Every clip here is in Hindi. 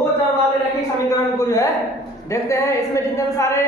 दो चर वाले रैखिक समीकरण को जो है देखते हैं। इसमें जितने भी सारे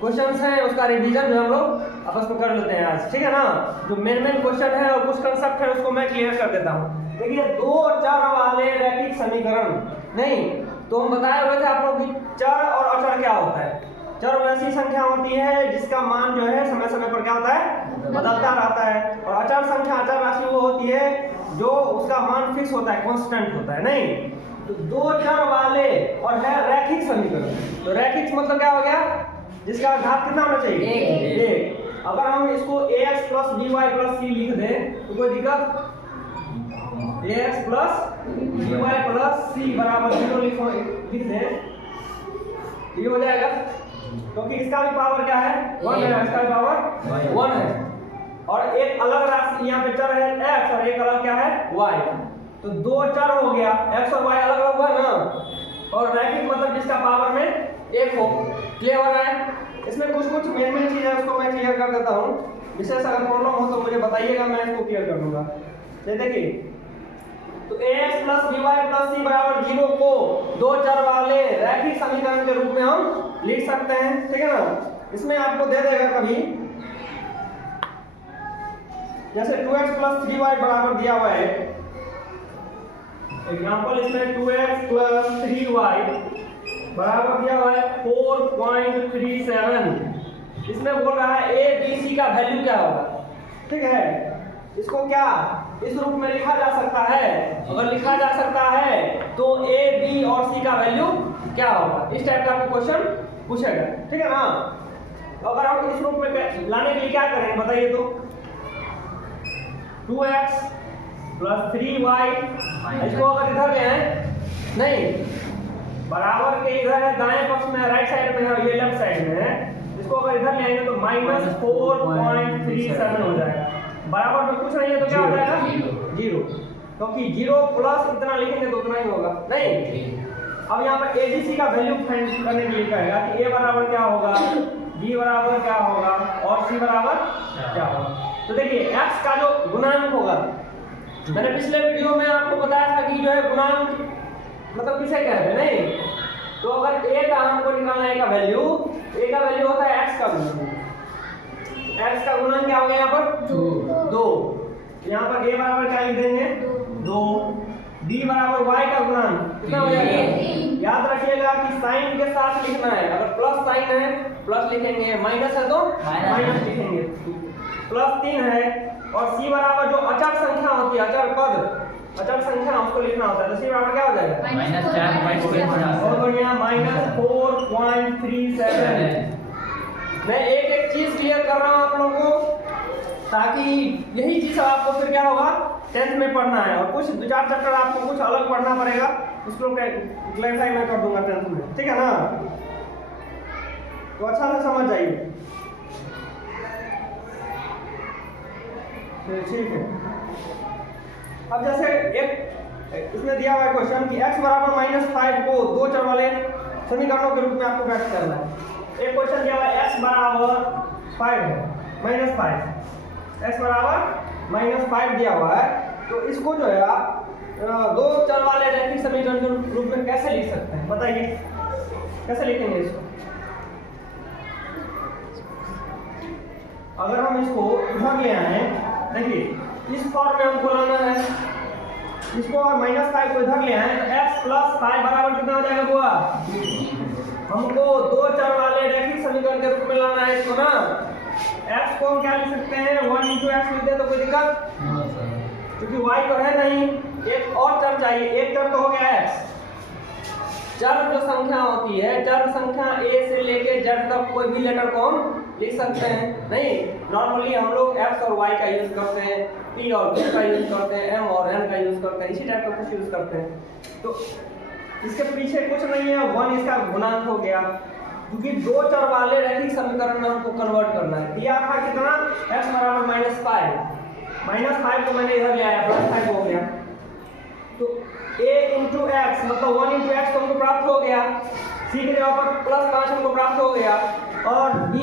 क्वेश्चंस हैं उसका रिवीजन जो हम लोग आपस में कर लेते हैं आज, ठीक है ना। जो मेन क्वेश्चन है और कुछ कंसेप्ट है उसको मैं क्लियर कर देता हूँ। देखिए दो चर वाले रैखिक समीकरण, नहीं तो हम बताए हुए थे आप लोग कि चर और अचर क्या होता है। चर वैसी संख्या होती है जिसका मान जो है समय समय पर क्या होता है, बदलता रहता है। और अचर संख्या, अचर राशि वो होती है जो उसका मान फिक्स होता है, कांस्टेंट होता है। नहीं तो दो चर वाले और है रैखिक समीकरण। तो रैखिक मतलब क्या हो गया, जिसका घात कितना होना चाहिए, एक। अगर हम इसको ax plus by plus c लिख दें तो कोई दिक्कत, ax plus by plus c बराबर 0 लिख दें, ये हो जाएगा। क्योंकि इसका भी पावर क्या है, 1 है, इसका भी पावर 1 है। और एक अलग राशि यहाँ पे चर है x और एक अलग क्या है y। तो दो चर हो गया, x और y अलग अलग हुआ ना। और रैखिक मतलब जिसका पावर में एक हो। क्लियर है। इसमें कुछ मेन चीज है उसको मैं क्लियर कर देता हूँ। विशेष अगर प्रॉब्लम हो तो मुझे बताइएगा, मैं इसको क्लियर कर दूंगा। देखिए तो ax plus by plus c बराबर 0 को दो चर वाले रैखिक समीकरण के रूप में हम लिख सकते हैं, ठीक है ना। इसमें आपको दे देगा कभी, जैसे 2x प्लस 3y बराबर दिया हुआ है एग्जांपल, इसमें 2x प्लस 3y बराबर दिया हुआ है 4.37। इसमें बोल रहा है a b c का वैल्यू क्या होगा, ठीक है। इसको क्या इस रूप में लिखा जा सकता है, अगर लिखा जा सकता है तो a b और c का वैल्यू क्या होगा, इस टाइप का आपको क्वेश्चन पूछेगा, ठीक है ना। तो अगर हम इस रूप में लाने के लिए क्या करें बताइए, तो 2x प्लस 3y इसको अगर इधर ले आए, नहीं बराबर के इधर है दाएं पक्ष में, राइट साइड में है, ये लेफ्ट साइड में है। इसको अगर इधर ले आएंगे तो -4.37 हो जाएगा। बराबर में कुछ नहीं है तो क्या हो जाएगा, 0। क्योंकि 0 प्लस इतना लिखेंगे तो उतना ही होगा, नहीं। अब यहाँ पर एबीसी का वैल्यू फाइंड करने के लिए कहेगा कि a बराबर क्या होगा, b बराबर क्या होगा और c बराबर क्या होगा। तो देखिए x का जो गुणांक होगा, मैंने पिछले वीडियो में आपको बताया था कि जो है गुणांक मतलब किसे कहते हैं, नहीं तो अगर a का हमको निकालना है, a का वैल्यू होता है x का गुणांक। x का गुणांक क्या हो गया यहाँ पर 2। यहाँ पर a बराबर क्या लिख देंगे 2, b बराबर y का गुणांक कितना हो जाएगा। याद रखिएगा कि साइन के साथ लिखना है, अगर प्लस साइन है प्लस लिखेंगे, माइनस है तो माइनस लिखेंगे। प्लस 3 है और c बराबर जो अचर संख्या होती है, अचर पद, अचर संख्या उसको लिखना होता है, तो c बराबर क्या हो जाएगा -4.37। और बढ़िया -4.37। मैं एक चीज क्लियर कर रहा हूं आप लोगों को, ताकि यही चीज आपको फिर क्या होगा 10th में पढ़ना है, और कुछ 2-4 चैप्टर आपको कुछ अलग पढ़ना पड़ेगा, उसको क्लैरिफाई मैं कर दूंगा 10th में, ठीक है ना। तो अच्छा से समझ जाइए, ठीक है। अब जैसे एक इसमें दिया हुआ है क्वेश्चन कि x बराबर -5 को दो चर वाले समीकरणों के रूप में आपको व्यक्त करना है। एक क्वेश्चन दिया हुआ है x बराबर 5 है, -5, x बराबर -5 दिया हुआ है। तो इसको जो है आप दो चर वाले रैखिक समीकरण के रूप में कैसे लिख सकते हैं, बताइए कैसे लिखेंगे इसको। अगर हम इसको इधर ले आए, देखिए इस फॉर्म में हमको लाना है, इसको और -5 को इधर ले आए तो x प्लस 5 बराबर कितना हो जाएगा बुआ, हमको दो चर वाले रैखिक समीकरण के रूप में लाना है इसको ना। x को हम क्या लिख सकते हैं 1 × x लिखते हैं तो कोई दिक्कत, क्योंकि y तो है नहीं, एक और चर चाहिए, एक चर तो हो गया x। चर जो संख्या होती है, चर संख्या a से लेके z तक कोई भी लेटर को हम लिख सकते हैं, नहीं नॉर्मली हम लोग x और y का यूज करते हैं, p और q का यूज करते हैं, m और n का यूज करते हैं, इसी टाइप का कुछ यूज करते हैं। तो इसके पीछे कुछ नहीं है, 1 इसका गुणांक हो गया, क्योंकि दो चर वाले रैखिक समीकरण में हमको कन्वर्ट करना है। दिया था कितना x बराबर -5 को मैंने इधर ले आया, +5 हो गया, तो a × x मतलब 1 × x तो हमको प्राप्त हो गया, c के जगह पर +5 हमको प्राप्त हो गया, और dy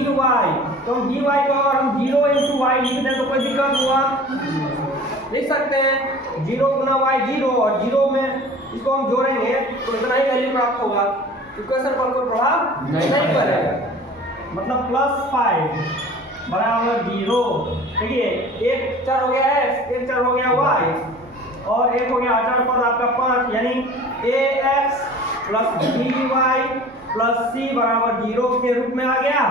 तो हम dy को अगर हम 0 × y लिख दें तो कोई दिक्कत हुआ, लिख सकते हैं 0 × y 0, और 0 में इसको हम जोड़ेंगे तो इतना ही वैल्यू प्राप्त होगा, इक्वेशन पर कोई प्रभाव नहीं पड़ेगा। मतलब +5 बराबर 0। देखिए एक चर हो गया x, एक चर हो गया y और एक हो गया अचर पद आपका 5, यानी ax + by + c बराबर 0 के रूप में आ गया।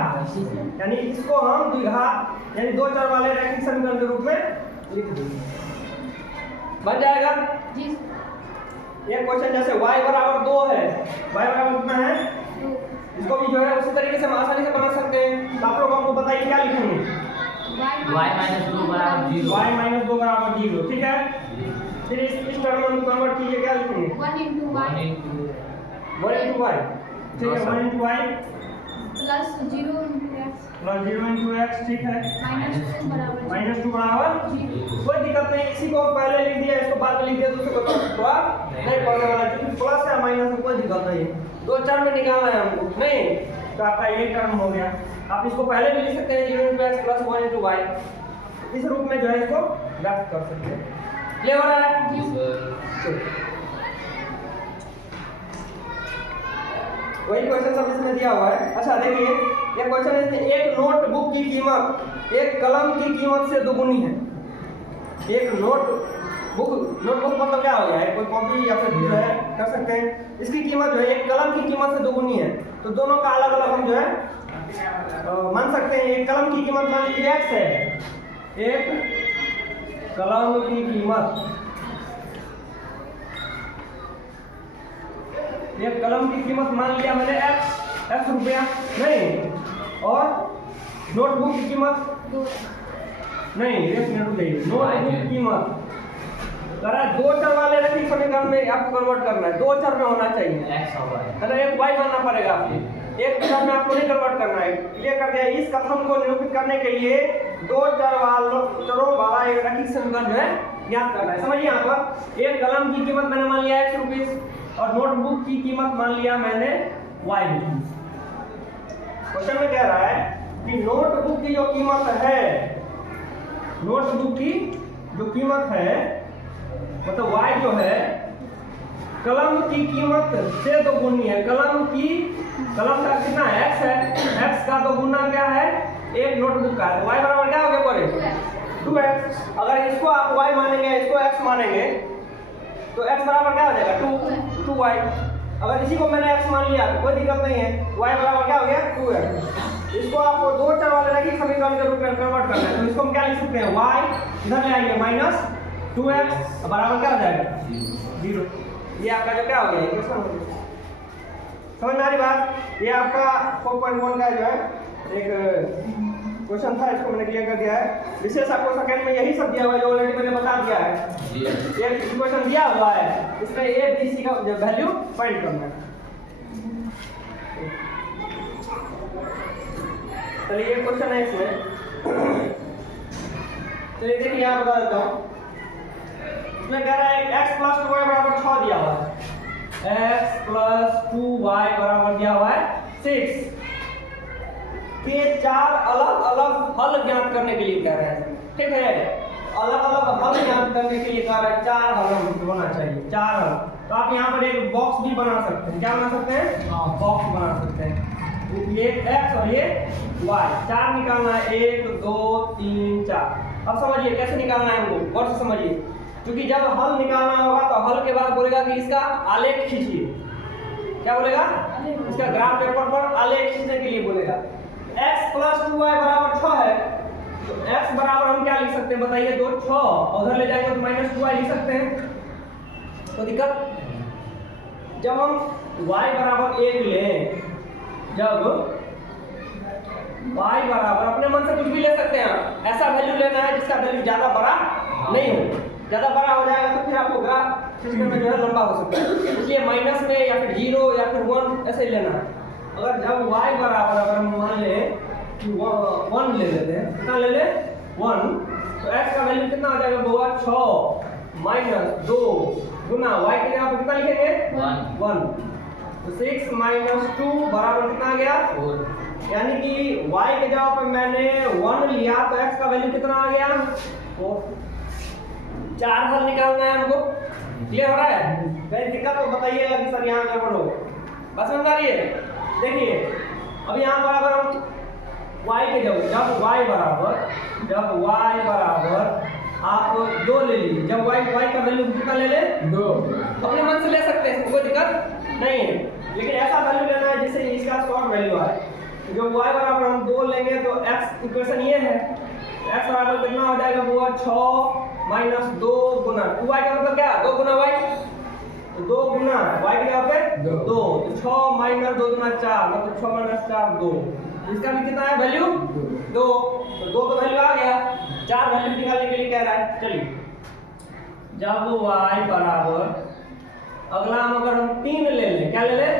यानी इसको हम द्विघात यानी दो चर वाले रैखिक समीकरण के रूप में लिख देंगे, बन जाएगा जी। ये क्वेश्चन जैसे y बराबर 2 है, y बराबर कितना है, इसको भी जो है उसी तरीके से हम आसानी से बना सकते हैं। तो आप लोग हमको बताइए क्या लिखेंगे, y-2 बराबर 0, y-2 बराबर 0, ठीक है। फिर इस टर्म में कन्वर्ट कीजिए, क्या लिखेंगे 1 into y, 1 into y, ठीक है, 1 into y plus 0 into x, plus 0 into x, ठीक है, -2 बराबर -2 बराबर 0। कोई दिक्कत नहीं, इसी को पहले लिख दिया, इसको बाद में लिख दिया, दूसरे को तो नहीं पढ़ने वाला, क्योंकि प्लस या माइनस में कोई दिक्कत नहीं है, दो टर्म में निकालना है हमको, नहीं तो आपका ये टर्म हो गया। आप इसको पहले भी लिख सकते हैं 0 into x + 1 into y, इस रूप में जो है इसको व्यक्त कर सकते हैं। क्लियर हो रहा है जी सर। वही क्वेश्चन सब इसमें दिया हुआ है। अच्छा देखिए, ये क्वेश्चन है, एक नोटबुक की कीमत एक कलम की कीमत से दोगुनी है। एक नोटबुक मतलब क्या हो गया है, कोई कॉपी या फिर जो है कर सकते हैं, इसकी कीमत जो है एक कलम की कीमत से दोगुनी है। तो दोनों का अलग अलग हम जो है मान सकते हैं। एक कलम की कीमत मान लीजिए x है, एक कलम की कीमत, एक कलम की कीमत मान लिया मैंने x रुपया, नहीं, और नोटबुक की कीमत नहीं, एक मिनट रुकिए, नोटबुक की कीमत करा दो चर वाले रैखिक समीकरण में आपको कन्वर्ट करना है, दो चर में होना चाहिए x और y, मतलब एक y बनना पड़ेगा आपको, एक चर में आपको नहीं कन्वर्ट करना है। ये कर दिया। इस कथन को निरूपित करने के लिए दो चरों वाला एक रैखिक समीकरण जो है ज्ञात करना है। समझिए, यहाँ पर एक कलम की कीमत मैंने मान लिया ₹1 और नोटबुक की कीमत मान लिया मैंने y रुपीस। क्वेश्चन में कह रहा है कि नोटबुक की जो कीमत है, नोटबुक की जो कीमत है मतलब y जो है कलम की कीमत से दोगुनी है। कलम का कितना है, x है, x का दोगुना क्या है, एक नोटबुक का है। तो y बराबर क्या हो गया बोले 2x। अगर इसको आप y मानेंगे, इसको x मानेंगे, तो x बराबर क्या हो जाएगा 2y। अगर इसी को मैंने x मान लिया तो कोई दिक्कत नहीं है, y बराबर क्या हो गया 2x। इसको आपको दो चर वाले रैखिक समीकरण के रूप में कन्वर्ट करना है, तो इसको हम क्या लिख सकते हैं, y इधर ले आएंगे -2x बराबर क्या हो जाएगा 0। ये आपका जो क्या हो गया इक्वेशन हो गया। समझ में आ रही बात। ये आपका 4.1 का जो है एक क्वेश्चन था, इसको मैंने क्लियर कर दिया है। विशेष आपको सेकंड में यही सब दिया हुआ है जो ऑलरेडी मैंने बता दिया है। ये इक्वेशन दिया हुआ है, इसमें a b c का वैल्यू फाइंड करना है। चलिए ये क्वेश्चन है इसमें, चलिए देखिए यहाँ बता देता हूँ। इसमें कह रहा है x + 2y बराबर 6 दिया हुआ है, x + 2y बराबर दिया हुआ है 6 के चार अलग अलग हल ज्ञात करने के लिए कह रहे हैं। ठीक है, अलग अलग हल ज्ञात करने के लिए कह रहा है, चार हल होना चाहिए, चार हल। तो आप यहाँ पर एक बॉक्स भी बना सकते हैं, क्या बना सकते हैं, बॉक्स बना सकते हैं। ये x और ये y, चार निकालना है, 1 2 3 4। अब समझिए कैसे निकालना है हमको, गौर से समझिए, क्योंकि जब हल निकालना होगा तो हल के बाद बोलेगा कि इसका आलेख खींचिए। क्या बोलेगा, इसका ग्राफ पेपर पर आलेख खींचने के लिए बोलेगा। x + 2y बराबर 6 है, तो x बराबर हम क्या लिख सकते हैं बताइए, 2 6, उधर ले जाएंगे तो -2y लिख सकते हैं। तो दिक्कत, जब हम y बराबर 1 लें, जब y बराबर अपने मन से कुछ भी ले सकते हैं, ऐसा वैल्यू लेना है जिसका वैल्यू ज्यादा बड़ा नहीं हो। ज्यादा बड़ा हो जाएगा तो फिर आपको ग्राफ खींचने में जो है लंबा हो सकता है, इसलिए माइनस में या फिर 0 या फिर 1 ऐसे लेना है। अगर जब y बराबर अगर हम मान लें कि 1 ले लेते हैं, कितना ले ले 1, तो x का वैल्यू कितना हो जाएगा, 6 - 2 गुना y के जगह पर कितना लिखेंगे 1। तो 6 - 2 बराबर कितना आ गया 4। यानी कि y के जगह पर मैंने 1 लिया तो x का वैल्यू कितना आ गया 4। चार हल निकालना है हमको, क्लियर हो रहा है। कहीं दिक्कत तो बताइएगा कि सर यहाँ गड़बड़ हो। बस समझ आ रही है? देखिए अब यहाँ बराबर हम y के जब y बराबर आप 2 ले लीजिए। जब y का वैल्यू कितना ले ले? 2। अपने मन से ले सकते हैं, कोई दिक्कत नहीं है, लेकिन ऐसा वैल्यू लेना है जिससे इसका शॉर्ट वैल्यू आए। जब y बराबर हम 2 लेंगे तो x इक्वेशन ये है, x बराबर कितना हो जाएगा? वो 6 माइनस 2 गुना 2y का मतलब क्या? 2 गुना y, तो 2 गुना y की जगह पे 2, तो 6 माइनस 2 गुना 4, मतलब 6 माइनस 4 2। इसका भी कितना है वैल्यू? 2, तो 2 का वैल्यू आ गया। 4 वैल्यू निकालने के लिए कह रहा है। चलिए जब y बराबर, अगला हम अगर हम 3 ले लें, क्या ले लें?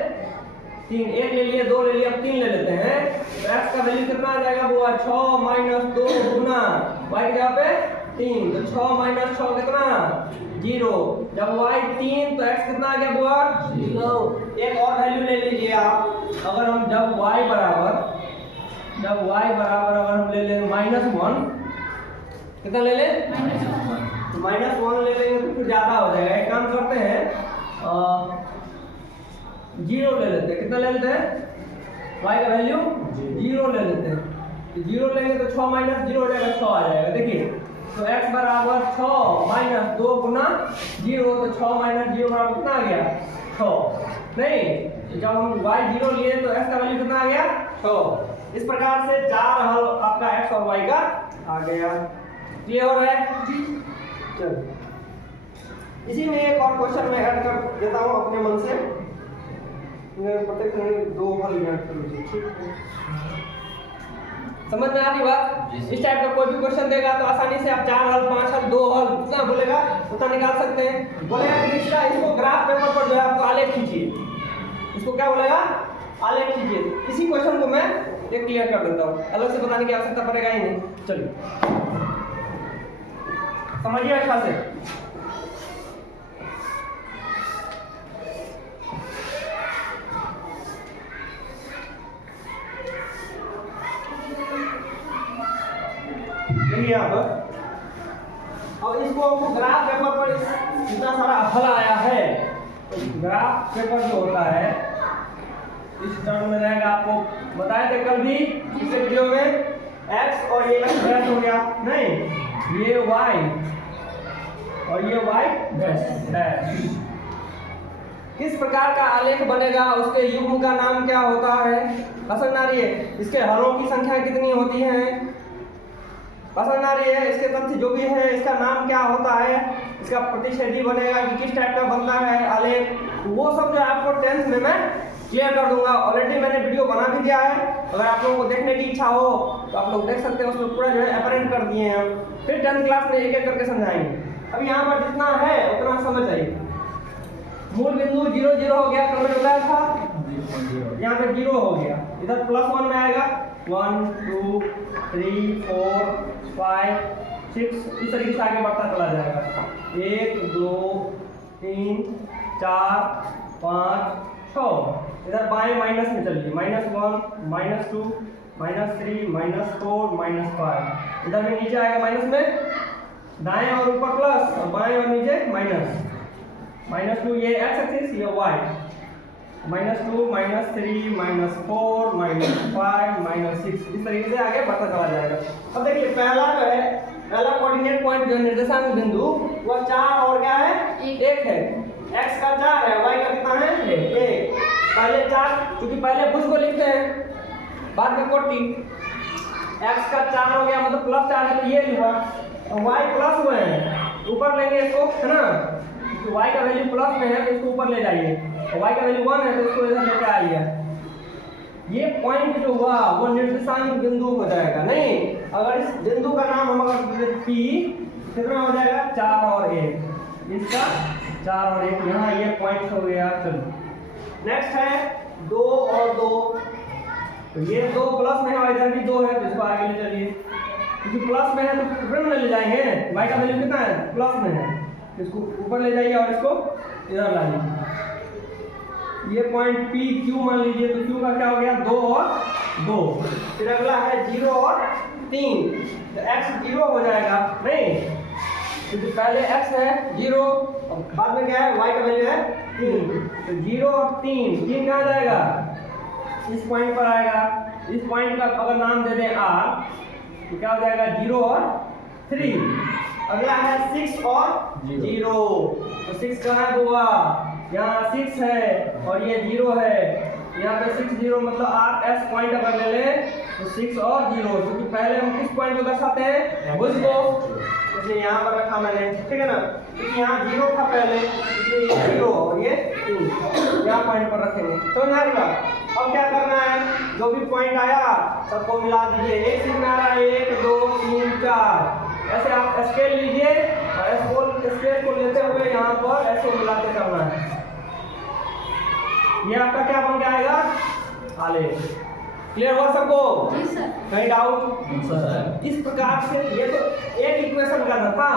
3, 1 ले लिए, 2 ले लिए, अब 3 ले लेते हैं, तो x का वैल्यू कितना आ जाएगा? वो 6 माइनस 2 गुना y की जगह पे 3, तो 6 माइनस 6 कितना? 0। जब y 3 तो x कितना आ गया? बुआ 0। एक और वैल्यू ले लीजिए आप, अगर हम जब y बराबर अगर हम ले लें -1, कितना ले लें? -1 ले लेंगे तो फिर ज्यादा हो जाएगा। एक काम करते हैं 0 ले लेते हैं। कितना ले लेते हैं? y का वैल्यू 0 ले लेते हैं। 0 लेंगे तो 6 माइनस 0 हो जाएगा, 6 आ जाएगा। देखिए तो x बराबर 6 माइनस 2 गुना 0, तो 6 माइनस 0 बराबर कितना आ गया? 6। नहीं, जब हम y 0 लिए तो x का वैल्यू कितना आ गया? 6। इस प्रकार से 4 हल आपका x और y का आ गया। क्लियर हो रहा है? चलो इसी में एक और क्वेश्चन मैं ऐड कर देता हूँ अपने मन से। प्रत्येक 2 हल ऐड कर लीजिए, ठीक है? समझ में आ रही बात? इस टाइप का कोई भी क्वेश्चन देगा तो आसानी से आप 4 हल 5 हल 2 हल कितना बोलेगा उतना निकाल सकते हैं। बोलेगा कि इसको ग्राफ पेपर पर जो है आपको आलेख खींचिए। इसको क्या बोलेगा? आलेख खींचिए। इसी क्वेश्चन को मैं एक क्लियर कर देता हूँ, अलग से बताने की आवश्यकता पड़ेगा ही नहीं। चलिए समझिए अच्छा से। देखिए यहाँ पर, और इसको हमको ग्राफ पेपर पर इतना सारा हल आया है, तो ग्राफ पेपर जो होता है इस टर्म में रहेगा। आपको बताया था कल भी इस वीडियो में, x और ये x डैश हो गया, नहीं ये y और ये y डैश। किस प्रकार का आलेख बनेगा, उसके युग्म का नाम क्या होता है? पसंद आ रही है? इसके हरों की संख्या कितनी होती है? पसंद आ रही है? इसके तथ्य जो भी है इसका नाम क्या होता है? इसका प्रतिच्छेदी बनेगा कि किस टाइप का बनता है आलेख, वो सब जो आपको 10th में मैं क्लियर कर दूंगा। ऑलरेडी मैंने वीडियो बना भी दिया है, अगर आप लोगों को देखने की इच्छा हो तो आप लोग देख सकते हैं। उसमें पूरा जो है अपरेंट कर दिए हैं हम, फिर 10th क्लास में एक एक करके समझाएंगे। अब यहाँ पर जितना है उतना समझ आइए। मूल बिंदु 0 0 हो गया, कल मैंने बताया था, यहाँ पे 0 हो गया, इधर +1 में आएगा 1 2 3 4 5 6, इस तरीके से आगे बढ़ता चला जाएगा। 1 2 3 4 5 6। इधर बाएं माइनस में चलिए, -1 -2 -3 -4 -5। इधर में नीचे आएगा माइनस में, दाएं और ऊपर प्लस और बाएं और नीचे माइनस। -2 ये x एक्सिस, ये y। -2 -3 -4 -5 -6, इस तरीके से आगे बढ़ता चला जाएगा। अब देखिए पहला जो है, पहला कोऑर्डिनेट पॉइंट जो निर्देशांक बिंदु वो 4 और क्या है? 1 है। x का 4 है, y का कितना है? 1। पहले 4, क्योंकि पहले भुज को लिखते हैं बाद में कोटि। x का 4 हो गया मतलब +4 है तो ये हुआ, y प्लस हुए हैं, ऊपर लेंगे इसको, है ना? तो y का वैल्यू प्लस में है तो इसको ऊपर ले जाइए, और y का वैल्यू 1 है तो इसको इधर लेके आइए। ये पॉइंट जो हुआ वो निर्देशांक बिंदु हो जाएगा। नहीं, अगर इस बिंदु का नाम हम अगर P, कितना हो जाएगा? 4 और 1, इसका 4 और 1, यहाँ ये पॉइंट हो गया। चलो नेक्स्ट है 2 और 2, तो ये 2 प्लस में है और इधर भी 2 है तो इसको आगे ले चलिए, क्योंकि प्लस में है तो ऋण में ले जाएंगे। y का वैल्यू कितना है? प्लस में है, इसको ऊपर ले जाइए और इसको इधर ला लीजिए। ये पॉइंट P Q मान लीजिए, तो Q का क्या हो गया? 2 और 2। फिर अगला है 0 और 3, तो x 0 हो जाएगा। नहीं, क्योंकि पहले x है 0 और बाद में क्या है y का वैल्यू है 3, तो 0 और 3 कहाँ जाएगा, इस पॉइंट पर आएगा। इस पॉइंट का अगर नाम दे दें r तो क्या हो जाएगा 0 और 3। अगला है 6 और 0, तो 6 कहाँ हुआ, यहाँ 6 है और ये 0 है, यहाँ पे 6 0 मतलब r s पॉइंट अगर ले ले तो 6 और 0, क्योंकि पहले हम किस पॉइंट को दर्शाते हैं, भुज को, इसलिए यहाँ पर रखा मैंने, ठीक है ना, क्योंकि यहाँ 0 था पहले, इसलिए ये 0 और ये 3 यहाँ पॉइंट पर रखेंगे। समझ आ रहा। अब क्या करना है, जो भी पॉइंट आया सबको मिला दीजिए। एक सीख में आ रहा है 1 2 3 4, ऐसे आप स्केल लीजिए और स्केल को लेते हुए यहाँ पर ऐसे मिलाते करना है। ये आपका क्या बन के आएगा, आलेख। क्लियर हुआ सबको? जी सर। कहीं डाउट? सर इस प्रकार से ये तो एक इक्वेशन का था,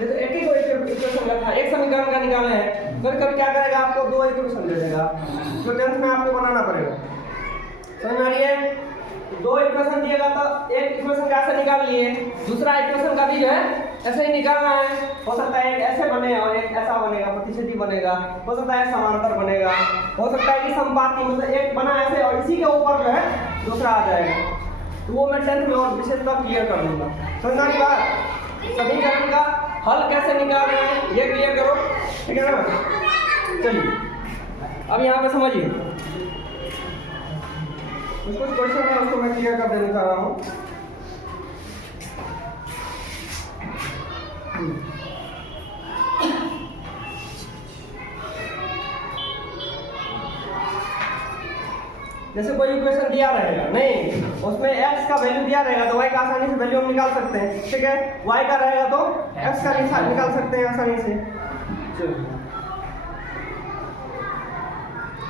ये तो एक ही इक्वेशन का था, एक समीकरण का निकाले हैं। कभी कभी क्या करेगा, आपको 2 इक्वेशन दे देगा, तो 10th में आपको बनाना पड़ेगा। समझ आ रही है? 2 इक्वेशन दिएगा तो एक इक्वेशन का ऐसे निकाल लिए, दूसरा इक्वेशन का भी जो है ऐसे ही निकालना है। हो सकता है एक ऐसे बने और एक ऐसा बनेगा, प्रतिशती बनेगा, हो सकता है समांतर बनेगा, हो सकता है कि समपाती, मतलब एक बना ऐसे और इसी के ऊपर जो है दूसरा आ जाएगा। तो वो मैं 10th में और विशेषता क्लियर कर दूंगा। समझना की बात, समीकरण का हल कैसे निकालना है ये क्लियर करो, ठीक है ना। चलिए अब यहाँ पे समझिए, कुछ क्वेश्चन है उसको मैं क्लियर कर देना चाह रहा हूँ। जैसे कोई इक्वेशन दिया रहेगा, नहीं उसमें x का वैल्यू दिया रहेगा तो y का आसानी से वैल्यू हम निकाल सकते हैं, ठीक है। y का रहेगा तो x का निकाल सकते हैं आसानी से।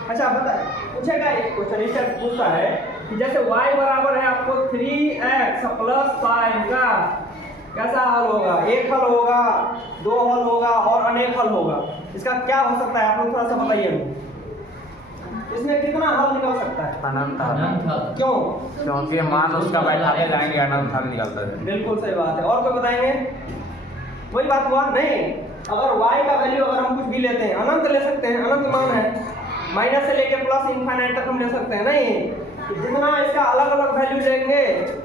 अच्छा बता, पूछेगा एक क्वेश्चन इस टाइप पूछता है कि जैसे y बराबर है आपको 3x प्लस 5 का कैसा हल होगा, एक हल होगा, 2 हल होगा और अनेक हल होगा, इसका क्या हो सकता है आप लोग थोड़ा सा बताइए। इसमें कितना हल निकल सकता है, अनंत क्यों, क्योंकि मान उसका बैठाते जाएंगे अनंत हल निकलता है। बिल्कुल सही बात है। और कोई बताएंगे, वही बात हुआ नहीं, अगर y का वैल्यू अगर हम कुछ भी लेते हैं अनंत ले सकते हैं, अनंत मान है, माइनस से लेके प्लस इनफाइनाइट तक हम ले सकते हैं, नहीं तो जितना इसका अलग अलग वैल्यू लेंगे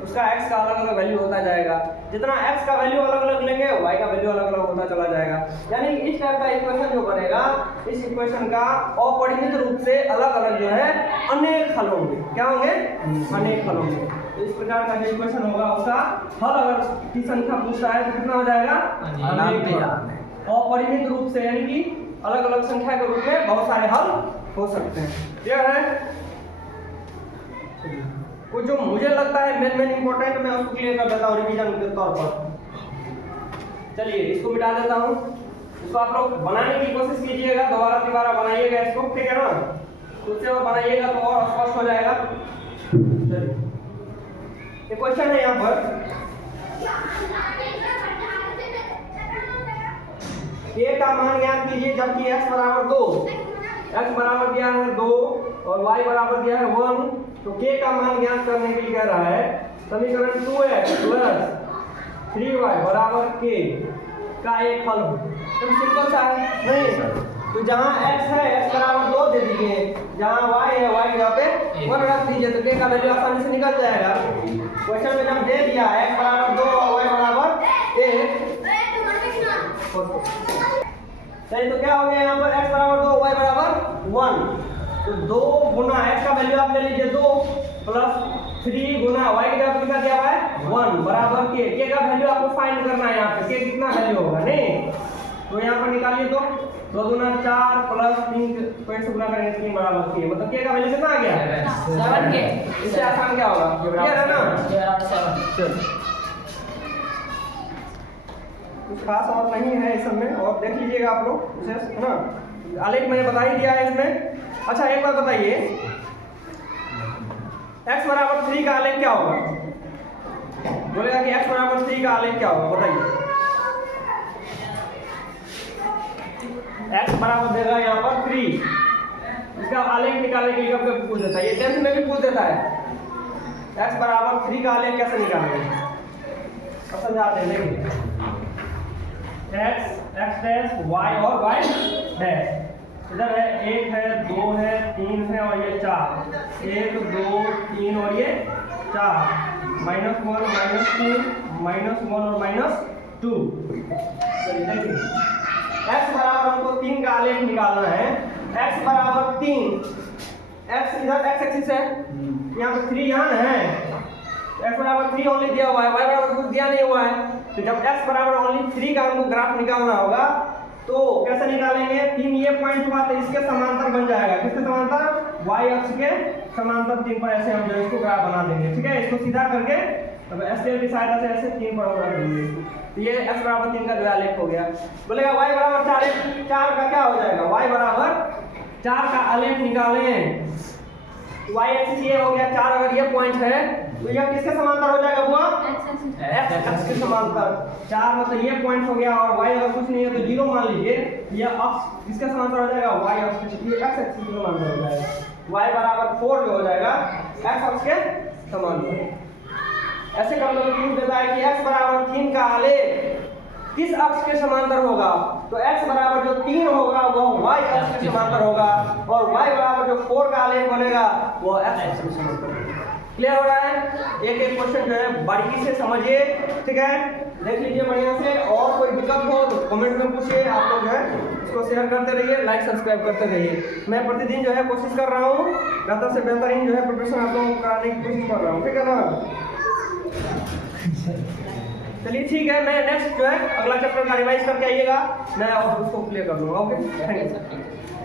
उसका x का अलग अलग वैल्यू होता जाएगा, जितना x का वैल्यू अलग अलग लेंगे y का वैल्यू अलग अलग होता चला जाएगा। यानी इस टाइप का इक्वेशन जो बनेगा, इस इक्वेशन का अपरिमित रूप से अलग अलग जो है अनेक हल होंगे, क्या होंगे, अनेक हल होंगे। तो इस प्रकार का जो इक्वेशन होगा उसका हल अगर की संख्या पूछता है तो कितना हो जाएगा, अपरिमित रूप से, यानी कि अलग अलग संख्या के रूप में बहुत सारे हल हो सकते हैं। क्लियर है? कुछ जो मुझे लगता है मेन इंपॉर्टेंट मैं उसको क्लियर कर देता हूँ रिवीजन के तौर पर। चलिए इसको मिटा देता हूँ, इसको आप लोग बनाने की कोशिश कीजिएगा, दोबारा बनाइएगा इसको, ठीक है ना, उससे और बनाइएगा तो और स्पष्ट हो जाएगा। चलिए ये क्वेश्चन है यहाँ पर, a का मान ज्ञात कीजिए जबकि x बराबर 2, x बराबर दिया है 2 और y बराबर दिया है 1, तो k का मान ज्ञात करने के लिए कह रहा है समीकरण 2x प्लस 3y बराबर k का एक हल हो। तो सिंपल सा है, नहीं तो जहाँ x है x बराबर 2 दे दीजिए, जहाँ y है y यहाँ पे 1 रख दीजिए, तो k का वैल्यू आसानी से निकल जाएगा। क्वेश्चन में जब दे दिया x बराबर 2 और y बराबर 1, चलिए तो क्या हो गया यहाँ पर x बराबर 2 y बराबर 1, तो 2 गुना x का वैल्यू आप ले लीजिए 2 प्लस 3 गुना y की जगह कितना दिया हुआ है 1 बराबर k का वैल्यू आपको फाइंड करना है। यहाँ पे k कितना वैल्यू होगा, नहीं तो यहाँ पर निकालिए, तो 2 दूना 4 प्लस 3 को इससे गुना करेंगे 3 बराबर k, मतलब k का वैल्यू कितना आ गया 7k। इससे आसान क्या होगा, क्लियर है ना। कुछ खास और नहीं है इस सब में, और देख लीजिएगा आप लोग विशेष, है ना। आलेख मैंने बता ही दिया है इसमें। अच्छा एक बात बताइए, x बराबर 3 का आलेख क्या होगा, बोलेगा कि x बराबर 3 का आलेख क्या होगा, बताइए। x बराबर देगा यहाँ पर 3, इसका आलेख निकालने के लिए कब कब पूछ देता है, ये 10th में भी पूछ देता है। x बराबर 3 का आलेख कैसे निकालेंगे, समझाते हैं, देखिए x डैश y और y डैश। इधर है 1 है 2 है 3 है और ये 4, 1 2 3 और ये 4, -1 -2 -1 और -2। चलिए देखिए x बराबर हमको 3 का आलेख निकालना है। x बराबर 3, x इधर x एक्सिस है, यहाँ पे 3 यहाँ है, x बराबर 3 ओनली दिया हुआ है, y बराबर कुछ दिया नहीं हुआ है। तो जब x बराबर ओनली 3 का हमको ग्राफ निकालना होगा तो कैसे निकालेंगे? 3 ये पॉइंट हुआ तो इसके समांतर बन जाएगा। किसके समांतर? y अक्ष के समांतर 3 पर ऐसे हम जो इसको ग्राफ बना देंगे। ठीक है, इसको सीधा करके तब स्केल की सहायता से ऐसे 3 पर हम रख देंगे। तो ये x बराबर 3 का जो आलेख हो गया। बोलेगा y बराबर 4 का क्या हो जाएगा? y बराबर 4 का आलेख निकालें। y एक्सिस ये हो गया 4, अगर ये पॉइंट है तो यह किसके समांतर हो जाएगा बुआ? x एक्सिस x अक्ष के समांतर। 4 मतलब ये पॉइंट हो गया और y अगर कुछ नहीं है तो 0 मान लीजिए। यह अक्ष किसके समांतर हो जाएगा? y अक्ष के, ये x एक्सिस के समांतर हो जाएगा। y बराबर 4 जो हो जाएगा x अक्ष के समांतर। ऐसे कम लोग पूछ देता है कि x बराबर 3 का आलेख किस अक्ष के समांतर होगा? तो x बराबर जो 3 होगा वो y अक्ष के समांतर होगा और y बराबर जो 4 का आलेख बनेगा वो x अक्ष के समांतर होगा। क्लियर हो रहा है? एक एक क्वेश्चन जो है बारीकी से समझिए। ठीक है, देख लीजिए बढ़िया से। और कोई दिक्कत हो तो कमेंट में पूछिए। आप लोग जो है इसको शेयर करते रहिए, लाइक सब्सक्राइब करते रहिए। मैं प्रतिदिन जो है कोशिश कर रहा हूँ बेहतर से बेहतरीन जो है प्रिपरेशन आप लोगों को कराने की कोशिश कर रहा हूँ। ठीक है ना? चलिए ठीक है, मैं नेक्स्ट जो है अगला चैप्टर का रिवाइज करके आइएगा, मैं और उसको क्लियर कर दूंगा। Okay, thank you.